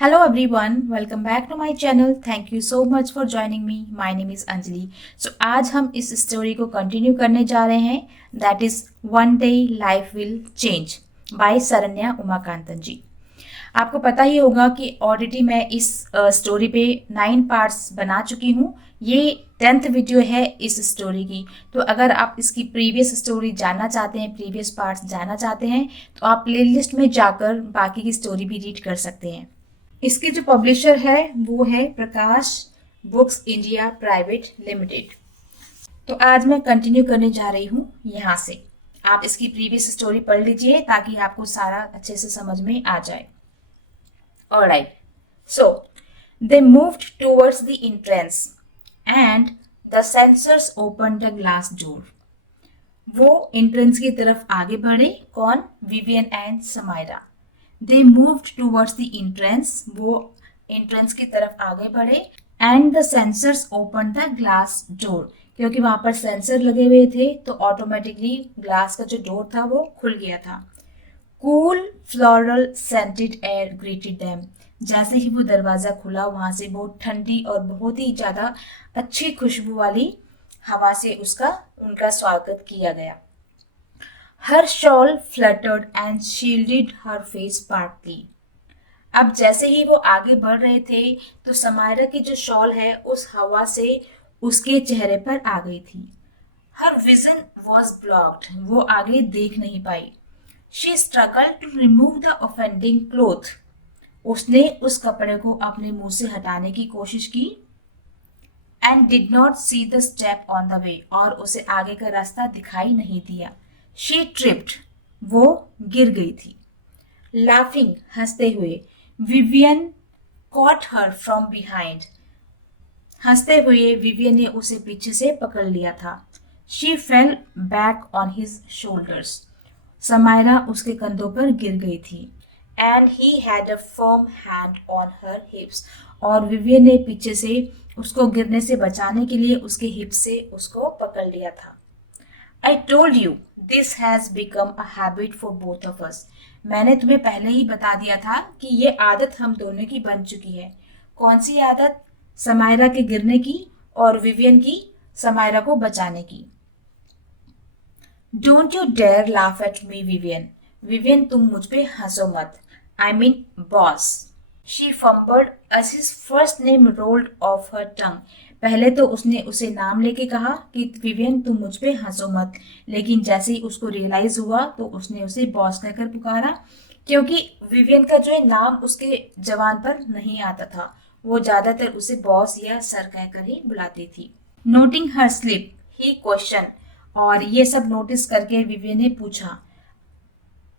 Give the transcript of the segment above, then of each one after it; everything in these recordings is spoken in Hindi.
Hello everyone, welcome back to my channel. Thank you so much for joining me. My name is Anjali. So आज हम इस स्टोरी को कंटिन्यू करने जा रहे हैं. That is One Day Life Will Change by Saranya उमाकांतन जी. आपको पता ही होगा कि ऑलरेडी मैं इस स्टोरी पे 9 पार्ट्स बना चुकी हूँ. ये 10th वीडियो है इस स्टोरी की. तो अगर आप इसकी प्रीवियस स्टोरी जानना चाहते हैं, प्रीवियस पार्ट्स जानना चाहते हैं, तो आप प्लेलिस्ट में जाकर बाकी की स्टोरी भी रीड कर सकते हैं. इसकी जो पब्लिशर है वो है प्रकाश बुक्स इंडिया प्राइवेट लिमिटेड. तो आज मैं कंटिन्यू करने जा रही हूँ यहाँ से. आप इसकी प्रीवियस स्टोरी पढ़ लीजिए ताकि आपको सारा अच्छे से समझ में आ जाए. Alright, so they moved towards the entrance and the sensors opened the glass door. वो एंट्रेंस की तरफ आगे बढ़े. कौन? Vivian and Samaira. They moved towards the entrance. वो एंट्रेंस की तरफ आगे बढ़े. And the sensors opened the glass door. क्योंकि वहां पर सेंसर लगे हुए थे तो ऑटोमेटिकली ग्लास का जो डोर था वो खुल गया था. Cool floral scented air greeted them. जैसे ही वो दरवाजा खुला वहां से बहुत ठंडी और बहुत ही ज्यादा अच्छी खुशबू वाली हवा से उनका स्वागत किया गया. Her shawl fluttered and shielded her face partly. अब जैसे ही वो आगे बढ़ रहे थे तो समायरा की जो शॉल है उस हवा से उसके चेहरे पर आ गई थी. Her vision was blocked. वो आगे देख नहीं पाई. She struggled to remove the offending cloth. उसने उस कपड़े को अपने मुंह से हटाने की कोशिश की. And did not see the step on the way. और उसे आगे का रास्ता दिखाई नहीं दिया. She tripped. वो गिर गई थी. Laughing, हंसते हुए. Vivian caught her from behind. हंसते हुए विवियन ने उसे पीछे से पकड़ लिया था. She fell back on his shoulders. Samaira उसके कंधों पर गिर गई थी. And he had a firm hand on her hips. और विवियन ने पीछे से उसको गिरने से बचाने के लिए उसके हिप से उसको पकड़ लिया था. I told you this has become a habit for both of us. मैंने तुम्हें पहले ही बता दिया था कि ये आदत हम दोनों की बन चुकी है. कौन सी आदत? समायरा के गिरने की और विवियन की समायरा को बचाने की. Don't you dare laugh at me, Vivian. Vivian, तुम मुझ पे हंसो मत. I mean boss. She fumbled as his first name rolled off her tongue. पहले तो उसने उसे नाम लेके कहा कि विवियन तुम मुझ पे हंसो मत, लेकिन जैसे ही उसको रियलाइज हुआ तो उसने उसे बॉस कहकर पुकारा, क्योंकि विवियन का जो है नाम उसके जबान पर नहीं आता था. वो ज्यादातर उसे बॉस या सर कहकर ही बुलाती थी. Noting her slip he question. और ये सब नोटिस करके विवियन ने पूछा,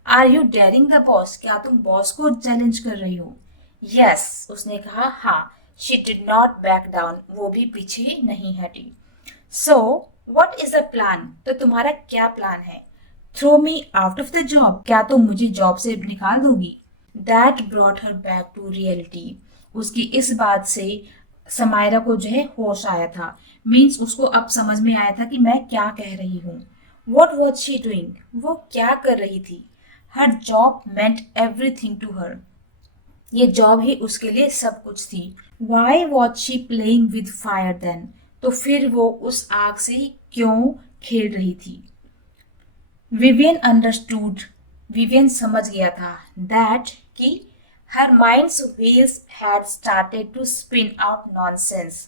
are you daring the boss? क्या तुम बॉस को चैलेंज कर रही हो? यस, उसने कहा हाँ. She did not back down. वो भी पीछे नहीं हटी. So, what is the plan? तो तुम्हारा क्या प्लान है? Throw me out of the job. क्या तुम मुझे जॉब से निकाल दोगी? That brought her back to reality. उसकी इस बात से समायरा को जो है होश आया था. Means उसको अब समझ में आया था कि मैं क्या कह रही हूँ. What was she doing? वो क्या कर रही थी? Her job meant everything to her. ये जॉब ही उसके लिए सब कुछ थी. Why was she playing with fire then? तो फिर वो उस आग से क्यों खेल रही थी? Vivian understood. Vivian समझ गया था that कि her mind's wheels had started to spin out nonsense.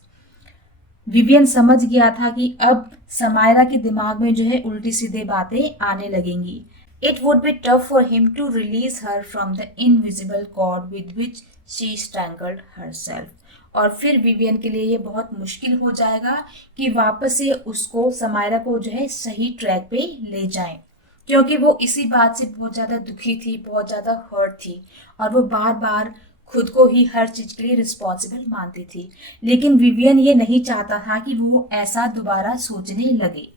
Vivian समझ गया था कि अब समायरा के दिमाग में जो है उल्टी सीधे बातें आने लगेंगी. It would be tough for him to release her from the invisible cord with which she strangled herself. और फिर विवियन के लिए ये बहुत मुश्किल हो जाएगा कि वापस से उसको समायरा को जो है सही ट्रैक पे ले जाएं, क्योंकि वो इसी बात से बहुत ज़्यादा दुखी थी, बहुत ज़्यादा हर्ट थी और वो बार बार खुद को ही हर चीज़ के लिए रिस्पॉन्सिबल मानती थी. लेकिन विवियन ये नहीं चाहता था कि वो ऐसा दोबारा सोचने लगे.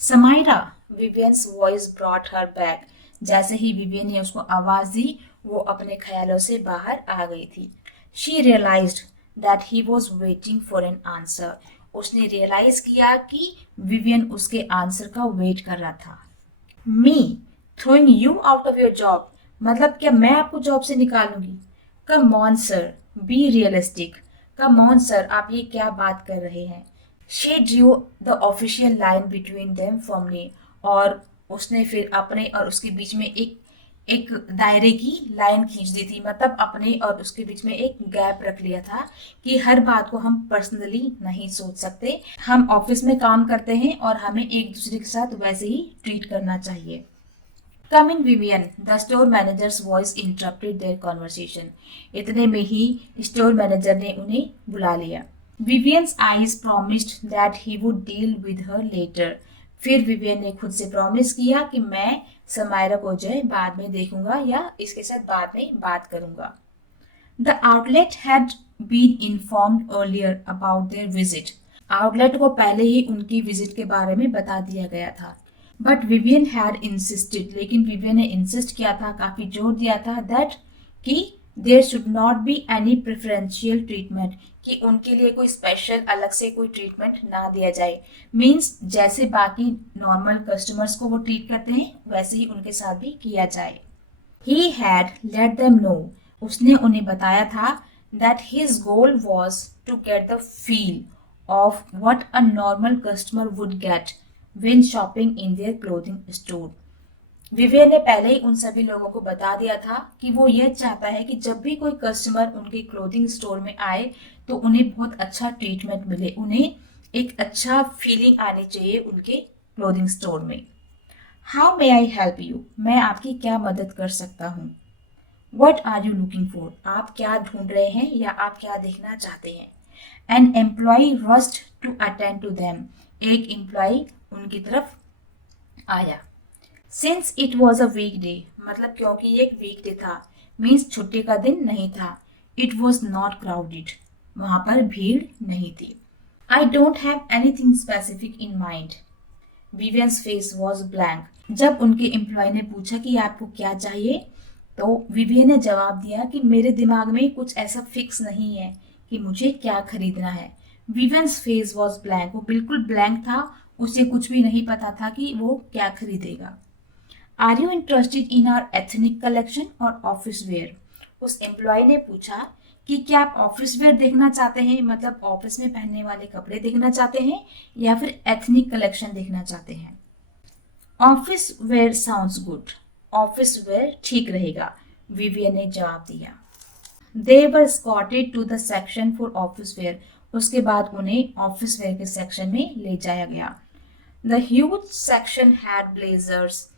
Samaira, Vivian's voice brought her back. जैसे ही विवियन ने उसको आवाज दी वो अपने ख्यालों से बाहर आ गई थी. She realised that he was waiting for an answer. उसने रियलाइज किया कि विवियन उसके आंसर का वेट कर रहा था. Me throwing you out of your job. मतलब क्या मैं आपको जॉब से निकालूंगी? Come on sir, be realistic. Come on sir, आप ये क्या बात कर रहे हैं। She drew the official line between them formally, और उसने फिर अपने और उसके बीच में एक दायरे की लाइन खींच दी थी, मतलब अपने और उसके बीच में एक गैप रख लिया था कि हर बात को हम पर्सनली नहीं सोच सकते, हम ऑफिस में काम करते हैं और हमें एक दूसरे के साथ वैसे ही ट्रीट करना चाहिए। Come in Vivian, the store manager's voice interrupted their conversation. इतने में ही स्टोर मैनेजर ने उन्हें बुला लिया। Vivian's eyes promised that he would deal with her later. फिर विवियन ने खुद से प्रॉमिस किया कि मैं समायरा को जो है बाद में देखूंगा या इसके साथ बाद में बात करूंगा। The outlet had been informed earlier about their visit. Outlet को पहले ही उनकी विजिट के बारे में बता दिया गया था। बट विवियन हैड इंसिस्टेड, लेकिन विवियन ने इंसिस्ट किया था, काफी जोर दिया था दैट कि there should not be any preferential treatment, कि उनके लिए कोई स्पेशल अलग से कोई ट्रीटमेंट ना दिया जाए। मीन्स जैसे बाकी नॉर्मल कस्टमर्स को वो ट्रीट करते हैं वैसे ही उनके साथ भी किया जाए। He had let them know, उसने उन्हें बताया था that his goal was to get the feel of what a normal customer would get when shopping in their clothing store. Vivian ने पहले ही उन सभी लोगों को बता दिया था कि वो ये चाहता है कि जब भी कोई कस्टमर उनके क्लोथिंग स्टोर में आए तो उन्हें बहुत अच्छा ट्रीटमेंट मिले, उन्हें एक अच्छा फीलिंग आनी चाहिए उनके क्लोथिंग स्टोर में। How may I help you, मैं आपकी क्या मदद कर सकता हूँ। What are you looking for, आप क्या ढूंढ रहे हैं या आप क्या देखना चाहते हैं। An employee rushed to attend to them, एक एम्प्लॉय उनकी तरफ आया। Since it was a weekday, मतलब क्योंकि ये एक वीकडे था, मीन्स छुट्टी का दिन नहीं था। इट वॉज नॉट क्राउडेड, वहां पर भीड़ नहीं थी। I don't have anything specific in mind. Vivian's face was blank. जब उनके एम्प्लॉय ने पूछा कि आपको क्या चाहिए, तो विवियन ने जवाब दिया कि मेरे दिमाग में कुछ ऐसा फिक्स नहीं है कि मुझे क्या खरीदना है। विवियंस फेस वॉज ब्लैंक, वो बिल्कुल ब्लैंक था, उसे कुछ भी नहीं पता था कि वो क्या खरीदेगा। Are you interested in our ethnic collection और ऑफिस वेयर, उस एम्प्लॉय ने पूछा कि क्या आप ऑफिस वेयर देखना चाहते हैं, मतलब ऑफिस में पहनने वाले कपड़े देखना चाहते हैं या फिर एथनिक कलेक्शन देखना चाहते हैं। Office wear sounds good, office wear ठीक रहेगा, विवियन ने जवाब दिया। They were escorted to the section for office wear, उसके बाद उन्हें ऑफिस वेयर के सेक्शन में ले जाया गया। The huge section had blazers,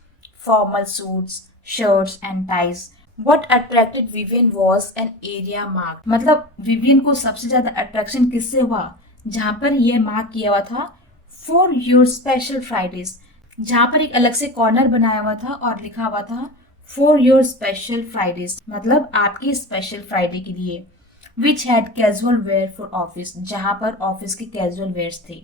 formal suits, shirts and ties. What attracted Vivian was an area marked. मतलब विवियन को सबसे ज्यादा अट्रैक्शन किससे हुआ, जहां पर यह मार्क किया हुआ था for your special Fridays, जहां पर एक अलग से कॉर्नर बनाया हुआ था और लिखा हुआ था for your special Fridays, मतलब आपकी स्पेशल फ्राइडे के लिए। Which had casual wear for office, जहां पर ऑफिस के कैजुअल वेयर्स थे।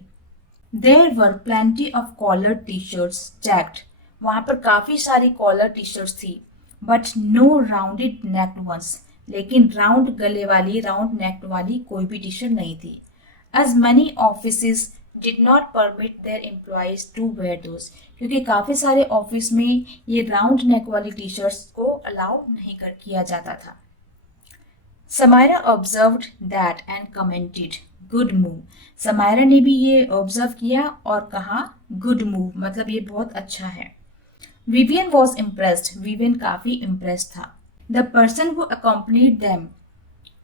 There were plenty of collared t-shirts checked, वहां पर काफी सारी कॉलर टी शर्ट्स थी। But no rounded necked ones, लेकिन राउंड गले वाली राउंड नेक्ड वाली कोई भी टी शर्ट नहीं थी। As many offices did not permit their employees to wear those, क्योंकि काफी सारे ऑफिस में ये राउंड नेक वाली टी शर्ट्स को अलाउ नहीं किया जाता था। Samaira observed that and commented good move, Samaira ने भी ये ऑब्जर्व किया और कहा गुड मूव, मतलब ये बहुत अच्छा है। विवियन वॉज इम्प्रेस्ड, विवियन काफी इम्प्रेस था। The person who accompanied them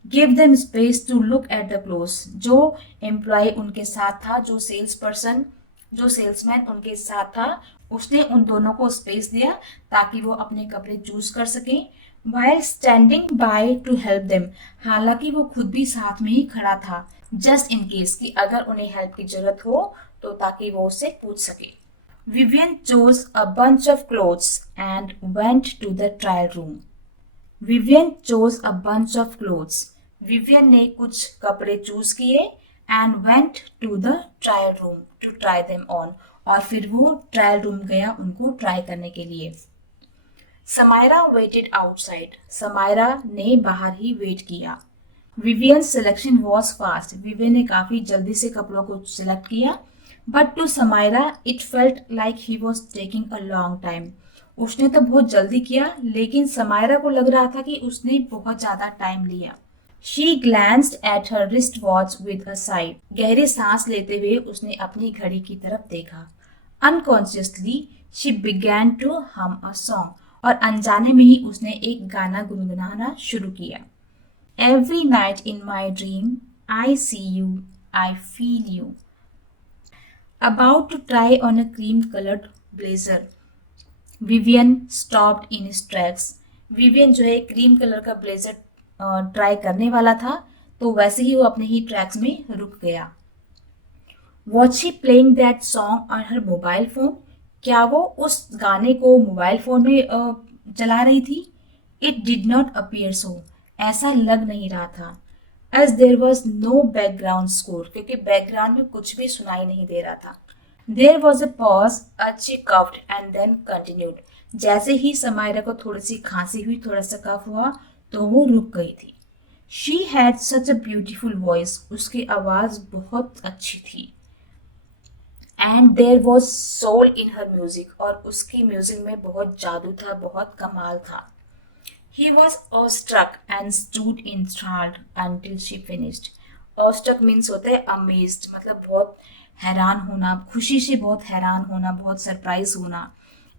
give them space to look at the clothes, जो एम्प्लॉय उनके साथ था, जो सेल्समैन उनके साथ था, उसने उन दोनों को स्पेस दिया ताकि वो अपने कपड़े चूज कर सकें। While standing by two help them, हालांकि वो खुद भी साथ में ही खड़ा था, जस्ट इन केस कि अगर उन्हें हेल्प की जरूरत हो तो ताकि वो उससे पूछ सके। Vivian chose a bunch of clothes and went to the trial room. Vivian chose a bunch of clothes. Vivian ने कुछ कपड़े चूज किए and went to the trial room to try them on. और फिर वो ट्रायल रूम गया उनको ट्राई करने के लिए। Samaira waited outside. समायरा ने बाहर ही वेट किया। Vivian's selection was fast. Vivian ने काफी जल्दी से कपड़ों को सिलेक्ट किया। But to Samaira, it felt like he was taking a long time. उसने तो बहुत जल्दी किया, लेकिन समायरा को लग रहा था कि उसने बहुत ज्यादा टाइम लिया। She glanced at her wristwatch with a sigh. गहरी सांस लेते हुए उसने अपनी घड़ी की तरफ देखा। Unconsciously, she began to hum a song. और अनजाने में ही उसने एक गाना गुनगुनाना शुरू किया। Every night in my dream, I see you, I feel you. About to try on a cream-colored blazer. Vivian stopped in his tracks. Vivian जो है क्रीम कलर का ब्लेजर ट्राई करने वाला था, तो वैसे ही वो अपने ही ट्रैक्स में रुक गया। Was she playing that song on her mobile phone? क्या वो उस गाने को मोबाइल फोन में चला रही थी? It did not appear so. ऐसा लग नहीं रहा था। As there was no background score, क्योंकि बैकग्राउंड में कुछ भी सुनाई नहीं दे रहा था। There was a pause, as she coughed and then continued. जैसे ही समायरा को थोड़ी सी खांसी हुई, थोड़ा सा कफ हुआ, तो वो रुक गई थी। She had such a beautiful voice. उसकी आवाज बहुत अच्छी थी। And there was soul in her music. और उसकी म्यूजिक में बहुत जादू था, बहुत कमाल था। He was awestruck and stood enthralled until she finished. Awestruck means होता है amazed, मतलब बहुत हैरान होना, खुशी से बहुत हैरान होना, बहुत सरप्राइज होना।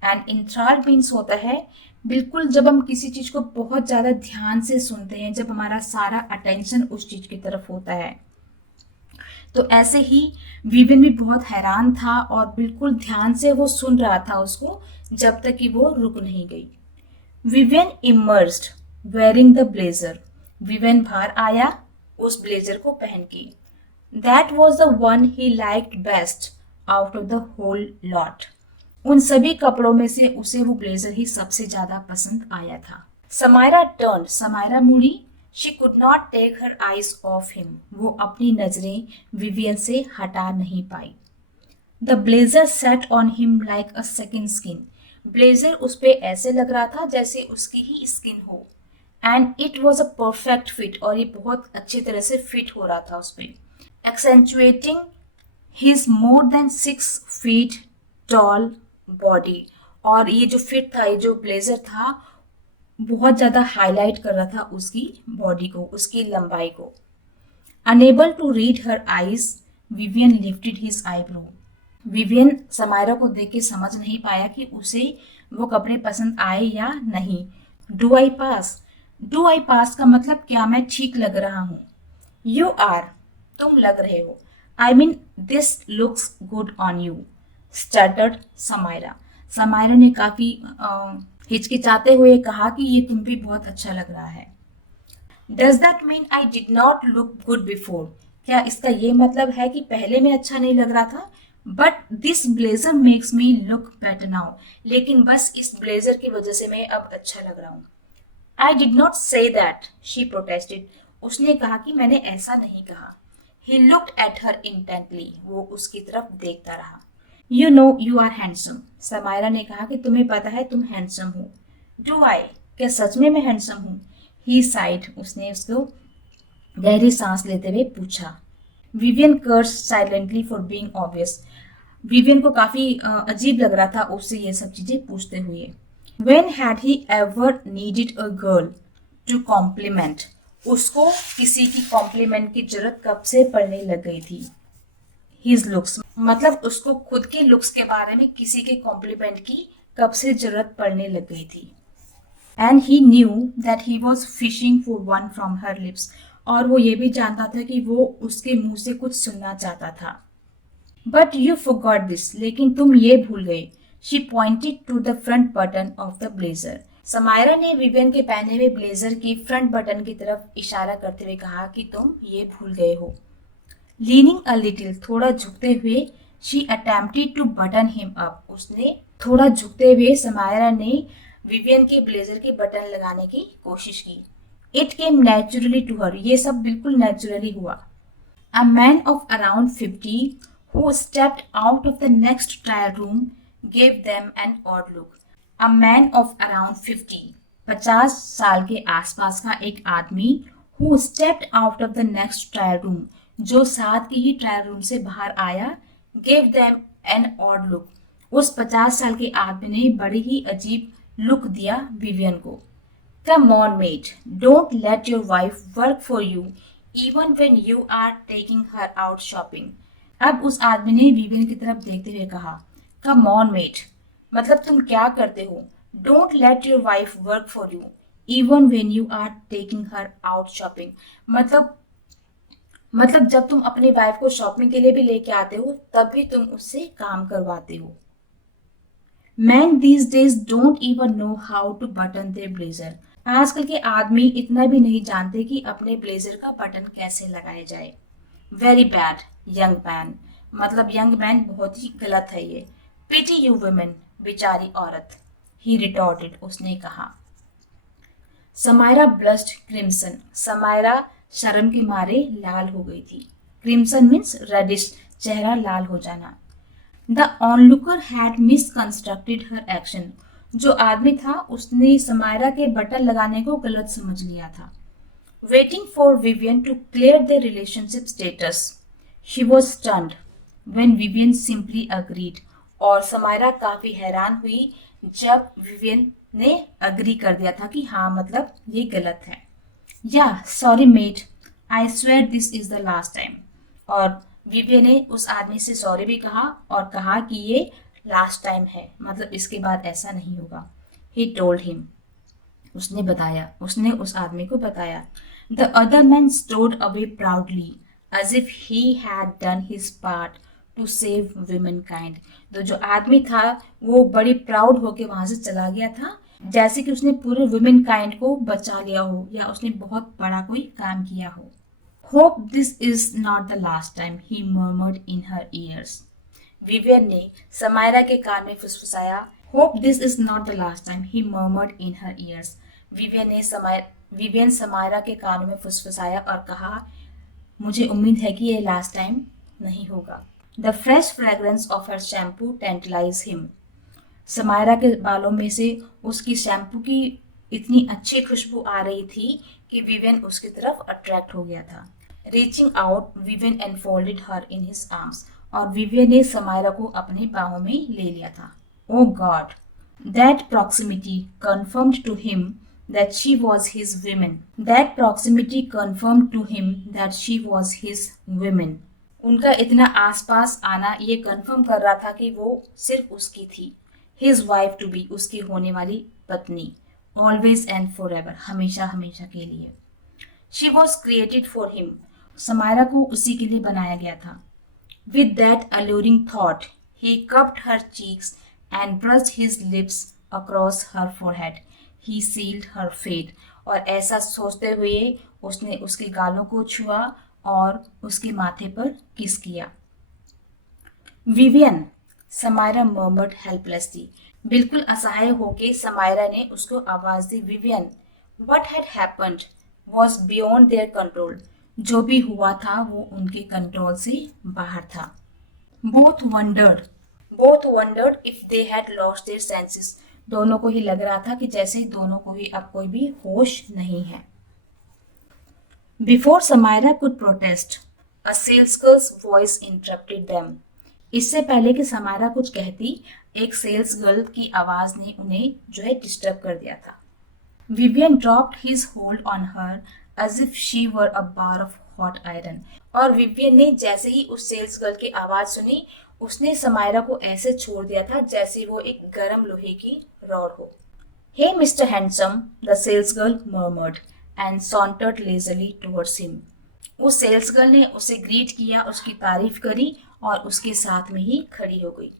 एंड enthralled means होता है बिल्कुल जब हम किसी चीज को बहुत ज्यादा ध्यान से सुनते हैं, जब हमारा सारा अटेंशन उस चीज की तरफ होता है। तो ऐसे ही विवियन भी बहुत हैरान था और बिल्कुल ध्यान से वो सुन रहा था उसको, जब तक कि वो रुक नहीं गई। Vivian emerged wearing the blazer. Vivian बाहर आया उस ब्लेजर को पहन के। That was the one he liked best out of the whole lot. उन सभी कपड़ों में से उसे वो ब्लेजर ही सबसे ज्यादा पसंद आया था। समायरा टर्न, समायरा मुड़ी। She could not take her eyes off him. वो अपनी नजरें विवियन से हटा नहीं पाई। The blazer set on him like a second skin. Blazer उस पे ऐसे लग रहा था जैसे उसकी ही स्किन हो। And it was a perfect fit, और ये बहुत अच्छी तरह से फिट हो रहा था उस पे। Accentuating his more than 6 feet tall body. और ये जो फिट था, ये जो ब्लेजर था, बहुत ज्यादा हाईलाइट कर रहा था उसकी बॉडी को, उसकी लंबाई को। Unable to read her eyes, Vivian lifted his eyebrow. Vivian Samaira को देख के समझ नहीं पाया कि उसे वो कपड़े पसंद आए या नहीं। Do I pass, do I पास का मतलब क्या मैं ठीक लग रहा हूँ। यू आर, तुम लग रहे हो। I mean this looks good on you, stuttered Samaira. Samaira ने काफी हिचकिचाते हुए कहा कि ये तुम भी बहुत अच्छा लग रहा है। Does that mean I did not look good before? क्या इसका ये मतलब है कि पहले में अच्छा नहीं लग रहा था? But this blazer makes me look better now. लेकिन बस इस ब्लेजर की वजह से मैं अब अच्छा लग रहा हूँ। I did not say that, she protested. उसने कहा कि मैंने ऐसा नहीं कहा। He looked at her intently, वो उसकी तरफ देखता रहा। You know you are handsome, Samaira ने कहा कि तुम्हें पता है तुम हैंडसम हो। डू आई, क्या सच में मैं हैंडसम हूँ? ही साइड, उसने उसको गहरी सांस लेते हुए पूछा। Vivian cursed silently for being obvious. Vivian को काफी अजीब लग रहा था उससे ये सब चीजें पूछते हुए। When had he ever needed a girl to compliment? उसको किसी की कॉम्प्लीमेंट की जरूरत कब से पड़ने लग गई थी? His looks, मतलब उसको खुद के लुक्स के बारे में किसी के कॉम्प्लीमेंट की कब से जरूरत पड़ने लग गई थी। And he knew that he was fishing for one from her lips. और वो ये भी जानता था कि वो उसके मुंह से कुछ सुनना चाहता था। But you forgot this, लेकिन तुम ये भूल गए। She pointed to the front button of the blazer. Samaira ने विवियन के पहने हुए ब्लेजर की फ्रंट बटन की तरफ इशारा करते हुए कहा कि तुम ये भूल गए हो। Leaning a little, थोड़ा झुकते हुए, she attempted to button him up. उसने थोड़ा झुकते हुए समायरा ने विवियन के ब्लेजर के बटन लगाने की कोशिश की। It came naturally to her. ये सब बिल्कुल नेचुरली हुआ। A man of around 50 who stepped out of the next trial room gave them an odd look. A man of around 50, 50 साल के आसपास का एक आदमी, who stepped out of the next trial room, जो साथ के ही ट्रायल रूम से बाहर आया, gave them an odd look, उस 50 साल के आदमी ने बड़ी ही अजीब लुक दिया विवियन को। Come on, mate. Don't let your wife work for you even when you are taking her out shopping. अब उस आदमी ने विवियन की तरफ देखते हुए कहा, Come on, mate. मतलब तुम क्या करते हो? Don't let your wife work for you even when you are taking her out shopping. मतलब जब तुम अपनी वाइफ को शॉपिंग के लिए भी लेके आते हो तब भी तुम उससे काम करवाते हो। Men these days don't even know how to button their blazer. आजकल के आदमी इतना भी नहीं जानते कि अपने ब्लेजर का बटन कैसे लगाया जाए। वेरी बैड यंग मैन, मतलब यंग मैन बहुत ही गलत है ये। पिटी यू वुमेन, बेचारी औरत, ही रिटॉर्टेड, उसने कहा। समायरा ब्लश्ड क्रिम्सन, समायरा शर्म के मारे लाल हो गई थी। क्रिम्सन मीन्स रेडिश, चेहरा लाल हो जाना। The onlooker had misconstructed her action, जो आदमी था उसने समायरा के बटन लगाने को गलत समझ लिया था। Waiting for Vivian to clear the relationship status, she was stunned when Vivian simply agreed, और समायरा काफी हैरान हुई जब विवियन ने अग्री कर दिया था कि हाँ मतलब ये गलत है। या sorry mate, I swear this is the last time, और विवियन ने उस आदमी से सॉरी भी कहा और कहा कि ये लास्ट टाइम है, मतलब इसके बाद ऐसा नहीं होगा। ही टोल्ड हिम, उसने उस आदमी को बताया। The other man strode away proudly as if he had done his part to save womankind. तो जो आदमी था वो बड़ी प्राउड होके वहां से चला गया था, जैसे कि उसने पूरे वुमेन काइंड को बचा लिया हो या उसने बहुत बड़ा कोई काम किया हो। Hope this is not the last time, he murmured in her ears. Vivian ने समायरा के कान में फुसफुसाया। Hope this is not the last time, he murmured in her ears. Vivian Samaira के कानों में फुसफुसाया और कहा, मुझे उम्मीद है कि ये लास्ट टाइम नहीं होगा। The fresh fragrance of her shampoo tantalize him, Samaira के बालों में से उसकी शैम्पू की इतनी अच्छी खुशबू आ रही थी कि विवियन उसकी तरफ अट्रैक्ट हो गया था। Reaching out, Vivian enfolded her in his arms, और विवियन ने समायरा को अपनी बाहों में ले लिया था। Oh God, that proximity confirmed to him that she was his women. That proximity confirmed to him that she was his women. उनका इतना आसपास आना ये कन्फर्म कर रहा था कि वो सिर्फ उसकी थी। हिज वाइफ टू बी, उसकी होने वाली पत्नी। ऑलवेज एंड फॉर एवर, हमेशा हमेशा के लिए। She was created for him, Samaira को उसी के लिए बनाया गया था। With that alluring thought, he cupped her cheeks and brushed his lips across her forehead. He sealed her fate. और ऐसा सोचते हुए उसने उसके गालों को छुआ और उसके माथे पर किस किया। विवियन, समायरा मर्मर्ड हेल्पलेसली, बिल्कुल असहाय होके समायरा ने उसको आवाज दी। Vivian, what had happened was beyond their control. जो भी हुआ था वो उनके कंट्रोल से बाहर था। Both wondered if they had lost their senses. दोनों को ही लग रहा था कि जैसे दोनों को ही अब कोई भी होश नहीं है। Before Samira could protest, a salesgirl's voice interrupted them. इससे पहले कि समायरा कुछ कहती, एक सेल्स गर्ल की आवाज ने उन्हें जो है डिस्टर्ब कर दिया था। Vivian dropped his hold on her as if she were a bar of hot iron. और विवियन ने जैसे ही उस सेल्स गर्ल की आवाज सुनी, उसने समायरा को ऐसे छोड़ दिया था जैसे वो एक गरम लोहे की रॉड हो। Hey Mr. Handsome, the sales girl murmured and sauntered lazily towards him. उस सेल्स गर्ल ने उसे ग्रीट किया, उसकी तारीफ करी और उसके साथ में ही खड़ी हो गई।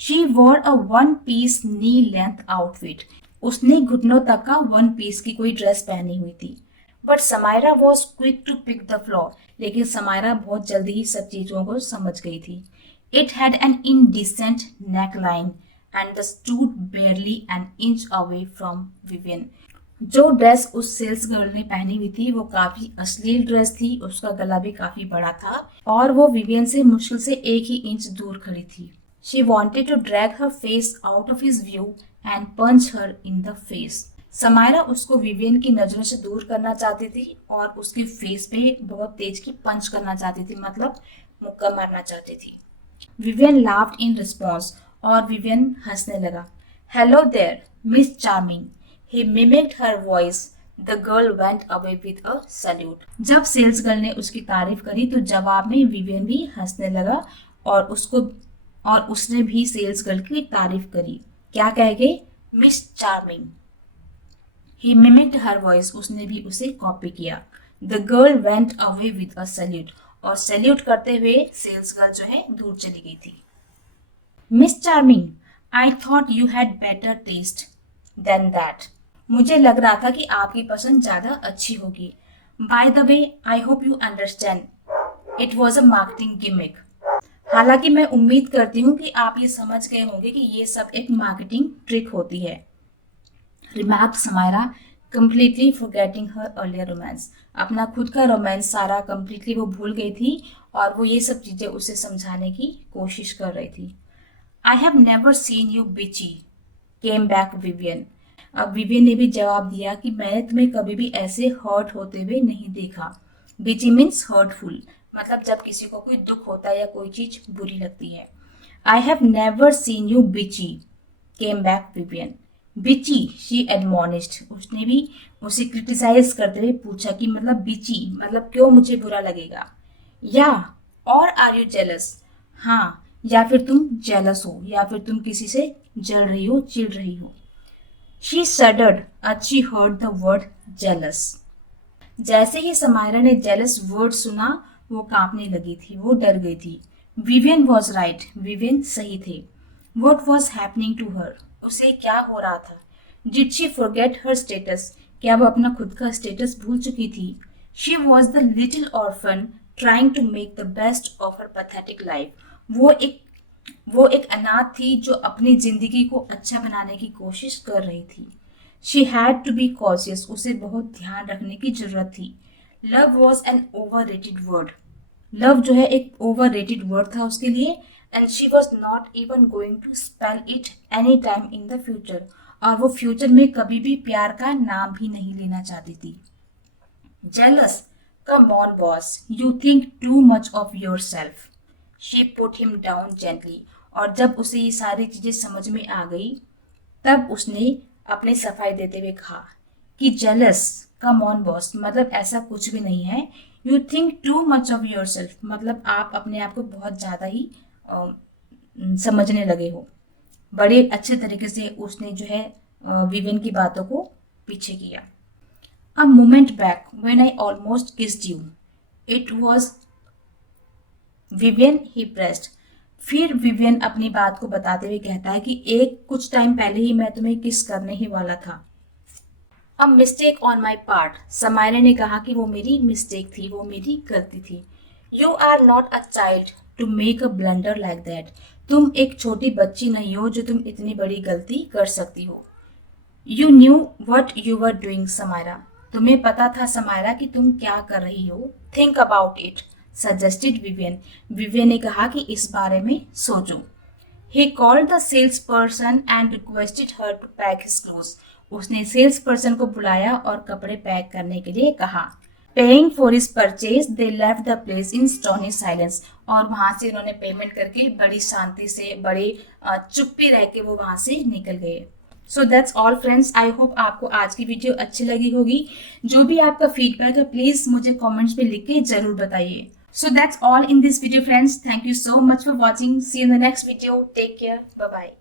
She wore a one-piece knee-length outfit. उसने घुटनों तक का वन पीस की कोई ड्रेस पहनी हुई थी। But Samaira was quick to pick the flaw, लेकिन समायरा बहुत जल्दी ही सब चीजों को समझ गई थी। It had an indecent neck line and stood बेयरली an inch away from Vivian. जो ड्रेस उस सेल्स गर्ल ने पहनी हुई थी वो काफी अश्लील ड्रेस थी, उसका गला भी काफी बड़ा था और वो विवियन से मुश्किल से 1 ही इंच दूर खड़ी थी। She wanted to drag her face out of his view and punch her in the face. Samaira उसको विवियन की नजरों से दूर करना चाहती थी और उसके फेस पे बहुत तेज की पंच करना चाहती थी, मतलब मुक्का मारना चाहती थी। विवियन लाफ्ड इन रिस्पॉन्स, और विवियन हंसने लगा। Hello there Miss Charming, he mimicked her voice. The girl went away with a salute. जब सेल्स गर्ल ने उसकी तारीफ करी तो जवाब में विवियन भी हंसने लगा और उसने भी सेल्स गर्ल की तारीफ करी। क्या कह गए? Miss Charming. ही मिमिक्ड हर वॉइस, उसने भी उसे कॉपी किया। The girl went away with a salute, और सैल्यूट करते हुए सेल्स गर्ल जो है दूर चली गई थी। Miss Charming, I thought you had better taste than that. मुझे लग रहा था कि आपकी पसंद ज्यादा अच्छी होगी। By the way, I hope you understand, it was a marketing gimmick. हालांकि मैं उम्मीद करती हूँ कि आप ये समझ गए होंगे कि ये सब एक मार्केटिंग ट्रिक होती है। रिमार्क्ड समायरा, कंप्लीटली फॉरगेटिंग हर अर्लियर रोमांस। अपना खुद का रोमांस सारा कंप्लीटली वो भूल गई थी और वो ये सब चीजें उसे समझाने की कोशिश कर रही थी। आई have never seen you Bichi, came back Vivian. अब विवियन ने भी जवाब दिया कि मैंने तुम्हें कभी भी ऐसे हर्ट होते हुए नहीं देखा। बिची मीन्स हर्टफुल, मतलब जब किसी को कोई दुख होता है या कोई चीज बुरी लगती है। I have never seen you Bichi, came back Vivian. Bichi, she admonished, उसने भी उसे क्रिटिसाइज करते हुए पूछा कि मतलब बिची मतलब क्यों मुझे बुरा लगेगा। या और आर यू जेलस, हाँ, या फिर तुम जेलस हो, या फिर तुम किसी से जल रही हो, चिढ़ रही हो। She shuddered as she heard the word jealous. जैसे ही समायरा ने जेलस वर्ड सुना वो कांपने लगी थी, वो डर गई थी। विवियन वॉज राइट, विवियन सही थे। What was happening to her? उसे क्या हो रहा था? Did she forget her status? क्या वो अपना खुद का स्टेटस भूल चुकी थी? She was the little orphan trying to make the best of her pathetic life. वो एक अनाथ थी जो अपनी जिंदगी को अच्छा बनाने की कोशिश कर रही थी। She had to be cautious. उसे बहुत ध्यान रखने की जरूरत थी। Love was an overrated word. Love जो है एक overrated word था उसके लिए, and she was not even going to spell it any time in the future. और वो फ्यूचर में कभी भी प्यार का नाम भी नहीं लेना चाहती थी। Jealous? Come on, boss. You think too much of yourself. She put him down gently. और जब उसे ये सारी चीजें समझ में आ गई तब उसने अपनी सफाई देते हुए कहा कि जेलस, कम ऑन बॉस, मतलब ऐसा कुछ भी नहीं है। You think too much of your self, मतलब आप अपने आप को बहुत ज्यादा ही समझने लगे हो। बड़े अच्छे तरीके से उसने जो है विवियन की बातों को पीछे किया। A moment back when I almost kissed you, it was Vivian he pressed. फिर विवियन अपनी बात को बताते हुए कहता है कि कुछ टाइम पहले ही मैं तुम्हें किस करने ही वाला था। A mistake on my part, Samaira ने कहा कि वो मेरी मिस्टेक थी, वो मेरी गलती थी। You are not a child to make a blunder like that. तुम एक छोटी बच्ची नहीं हो जो तुम इतनी बड़ी गलती कर सकती हो। You knew what you were doing Samaira, तुम्हें पता था समायरा कि तुम क्या कर रही हो। Think about it, suggested Vivian. Vivian ने कहा कि इस बारे में सोचो। He called the salesperson and requested her to pack his clothes. उसने सेल्स पर्सन को बुलाया और कपड़े पैक करने के लिए कहा। Paying for his purchase, they left the place in stony silence. और वहां से उन्होंने पेमेंट करके बड़ी शांति से, बड़ी चुप्पी रह के वो वहां से निकल गए। So that's all friends, I hope आपको आज की वीडियो अच्छी लगी होगी। जो भी आपका फीडबैक है प्लीज मुझे कमेंट्स में लिख के जरूर बताइए। So that's all in this video friends. Thank you so much for watching. See you in the next video. Take care. Bye bye.